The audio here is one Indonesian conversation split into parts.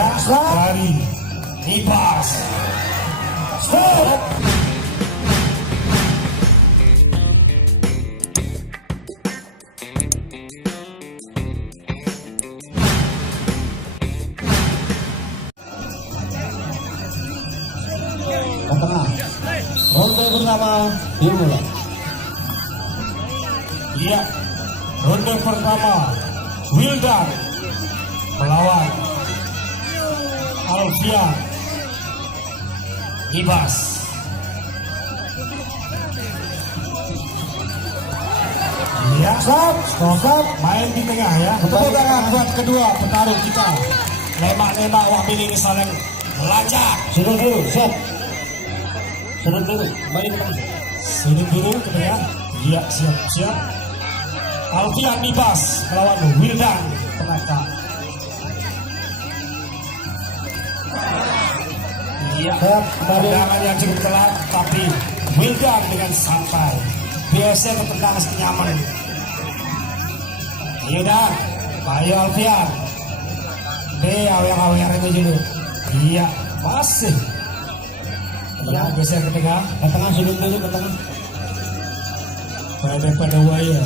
Ya, dari Nibas. Stop. Tengah. Ronde pertama dimulai. Iya, ronde pertama Wildan melawan Alfian Nibas. Iya, stop, main di tengah ya. Tepuk tangan buat kedua petarung kita. Lemak-lemak wah pilih saling melacak. Sudut dulu, set. Sudut dulu, balik ke tengah. Sudut dulu ke tengah. Iya, siap. Alfian Nibas melawan Wildan Penaka. Iya, tendangan yang cukup telat, tapi Wildan dengan santai. Biasanya tertendang senyaman. Iya dan, ayo Alfian. Awer-awer itu dulu. Iya, masih. Iya, geser ke tengah. Ke tengah, sudut dulu ke tengah. Pada waya.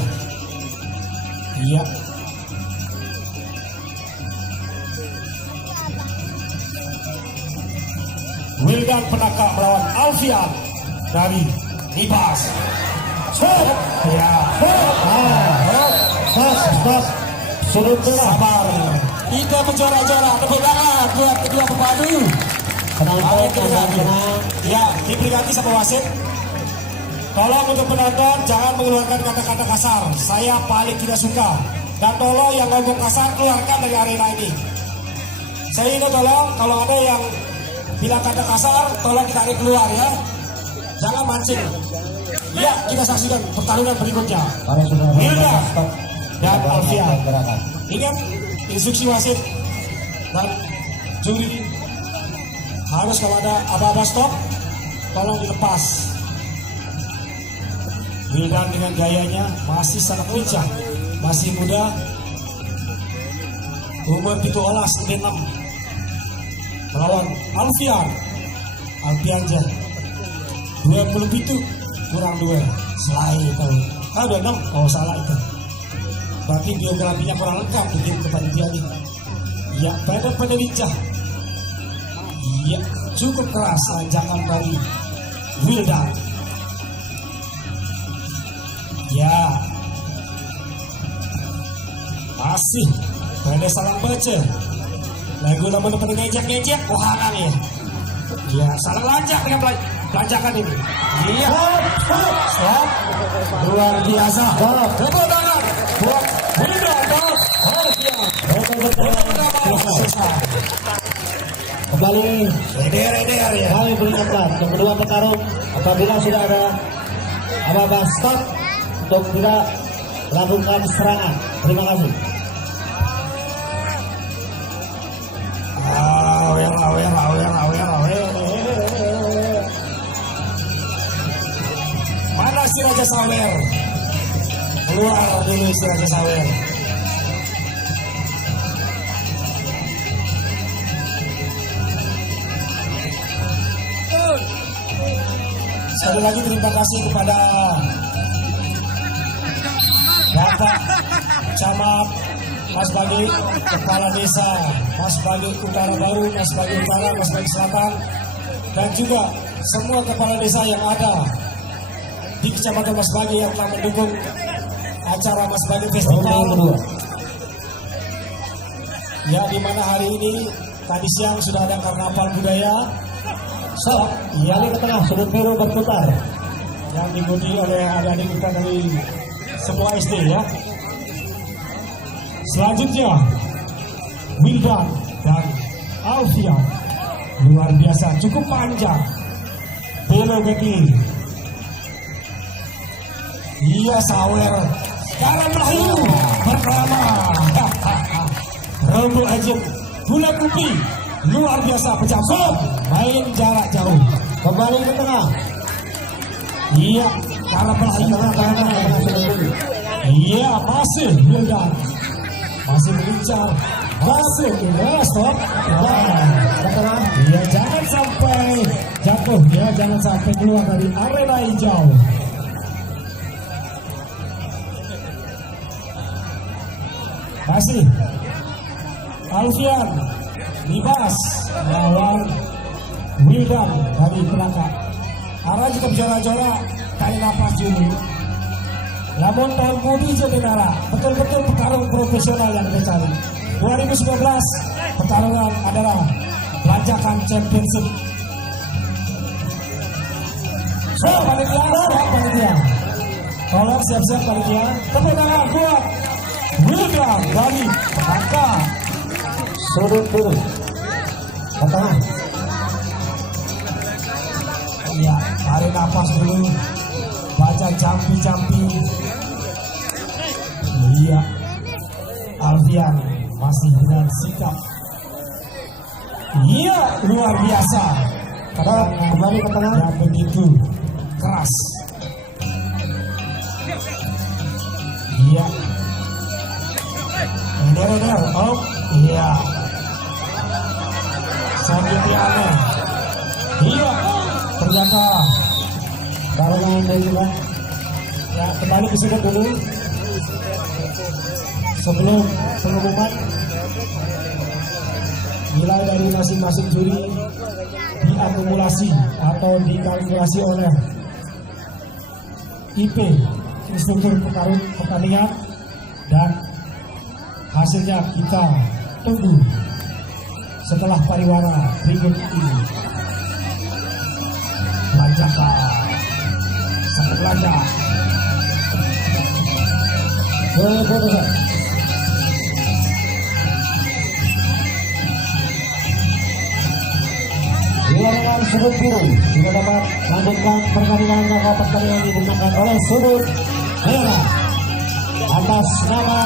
Iya. Wildan Penaka melawan Alfian dari Nibas. Stop. Ya. Pas. Sudut dulu. Sabar. Kita menjora-jora. Tepuk tangan buat kedua pemadu. Tenang. Ya, diperingati sama wasit. Tolong untuk penonton jangan mengeluarkan kata-kata kasar. Saya paling tidak suka. Dan tolong yang ngomong kasar keluarkan dari arena ini. Saya ini tolong kalau ada yang bilang kata kasar tolong ditarik keluar ya. Jangan mancing. Ya, kita saksikan pertarungan berikutnya. Wildan dan Alfian. Ingat instruksi wasit dan juri harus kalau ada apa-apa stop tolong dilepas. Wildan dengan gayanya masih sangat lincah, masih muda, umur 17 melawan Alfian aja 27 kurang 2 selain itu 26 kalau salah itu berarti biografinya kurang lengkap bikin kepada dia nih. Ya, pada lincah. Ya, cukup keras lancakan dari Wildan. Ya, masih pada salah baca. Lagu lama pada ngejek-ngejek, wahana ya. Ya, salah lancak dengan pelancakan ini. Iya, stop. Luar biasa. Tepuk tangan buat Wildan dan Alfian. Kembali Reder ya. kami beringatkan untuk kedua petarung apabila sudah ada apa-apa stop untuk tidak melakukan serangan. Terima kasih. Awer. Mana si Raja Sawer? Keluar dulu si Raja Sawer. Sekali lagi terima kasih kepada Bapak Camat Mas Bagi, Kepala Desa Mas Bagi Utara Baru, Mas Bagi Utara, Mas Bagi Selatan, dan juga semua kepala desa yang ada di Kecamatan Mas Bagi yang telah mendukung acara Mas Bagi Festival. Ya, di mana hari ini tadi siang sudah ada karnaval budaya. Stop. Kembali ke tengah, sudut biru berputar. Yang diikuti oleh adik-adik kita dari semua SD ya. Selanjutnya Wildan dan Alfian. Luar biasa, cukup panjang. Belok ke kiri. Iya, Sawer. Sekarang Melayu pertama. Rambut aja, bola kupi. Luar biasa, pecah sok. Main jarak jauh. Kembali ke tengah. Iya, karena Melayu. Iya, masih Wildan. Masih mengincar masuk ya, stop. Ya jangan sampai jatuh ya, jangan sampai keluar dari arena hijau. Masih Alfian Libas lawan Wildan dari belakang. Arah jika bicara-bicara kali napas dulu. Namun tahun Budi Jadinara betul-betul petarung profesional yang dicari. 2019 pertarungan adalah Lanjakan Championship. Panitia. Tolong siap-siap panitia. Tepuk tangan buat Wildan dari Angka. Sudut dulu ke tengah. Iya, tarik nafas dulu. Baca jampi-jampi. Iya, Alfian masih dengan sikap. Iya, luar biasa. Kembali ke tengah. Yang begitu keras. Iya. Eder. Oh, iya. Sakitnya aneh. Iya, ternyata Barengan dan juga ya kembali ke sudut dulu sebelum pengumuman nilai dari masing-masing juri diakumulasi atau dikalkulasi oleh IP instruktur pertandingan dan hasilnya kita tunggu setelah pariwara berikut ini. Lanjakan sangat lancar. keputusan. Dilakukan sudut biru juga dapat melanjutkan pertandingan, maka pertandingan digunakan oleh sudut merah atas nama